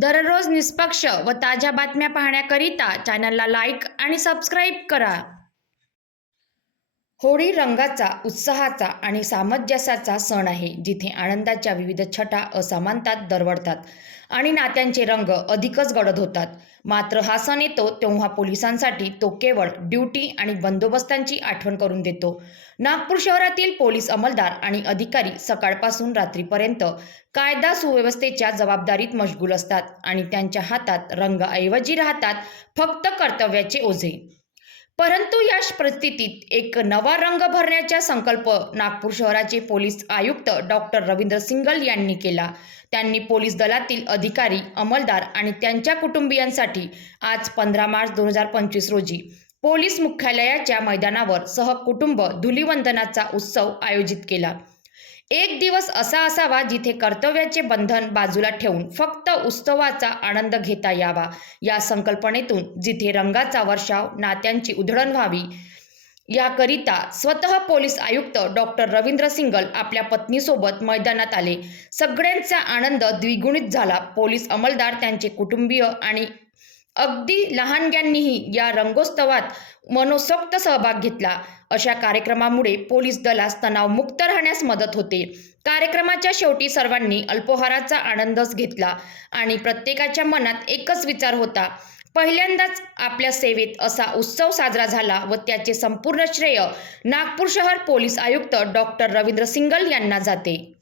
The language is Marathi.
दररोज निष्पक्ष व ताज्या बातम्या पाहण्याकरिता चॅनलला लाईक आणि सबस्क्राईब करा. होळी रंगाचा उत्साहाचा आणि सामंजस्याचा सण आहे जिथे आनंदाच्या विविध छटा असमानतात दरवडतात आणि नात्यांचे रंग अधिकच गडद होतात. मात्र हा सण येतो तेव्हा पोलिसांसाठी तो केवळ ड्युटी आणि बंदोबस्तांची आठवण करून देतो. नागपूर शहरातील पोलीस अंमलदार आणि अधिकारी सकाळपासून रात्रीपर्यंत कायदा सुव्यवस्थेच्या जबाबदारीत मशगूल असतात आणि त्यांच्या हातात रंगऐवजी राहतात फक्त कर्तव्याचे ओझे. परंतु या परिस्थितीत एक नवा रंग भरण्याचा संकल्प नागपूर शहराचे पोलीस आयुक्त डॉक्टर रवींद्र सिंगल यांनी केला. त्यांनी पोलीस दलातील अधिकारी अंमलदार आणि त्यांच्या कुटुंबियांसाठी आज पंधरा मार्च दोन हजार पंचवीस रोजी पोलीस मुख्यालयाच्या मैदानावर सहकुटुंब धुलिवंदनाचा उत्सव आयोजित केला. एक दिवस असा असावा जिथे कर्तव्याचे बंधन बाजूला ठेवून फक्त उत्सवाचा आनंद घेता यावा. या संकल्पनेतून जिथे रंगाचा वर्षाव नात्यांची उधळण व्हावी याकरिता स्वतः पोलीस आयुक्त डॉक्टर रवींद्र सिंगल आपल्या पत्नीसोबत मैदानात आले. सगळ्यांचा आनंद द्विगुणित झाला. पोलीस अंमलदार त्यांचे कुटुंबीय आणि अगदी लहानग्यांनीही या रंगोत्सवात मनोसक्त सहभाग घेतला. अशा कार्यक्रमामुळे पोलीस दलास तणावमुक्त राहण्यास मदत होते. कार्यक्रमाच्या शेवटी सर्वांनी अल्पोहाराचा आनंदच घेतला आणि प्रत्येकाच्या मनात एकच विचार होता. पहिल्यांदाच आपल्या सेवेत असा उत्सव साजरा झाला व त्याचे संपूर्ण श्रेय नागपूर शहर पोलीस आयुक्त डॉक्टर रवींद्र सिंगल यांना जाते.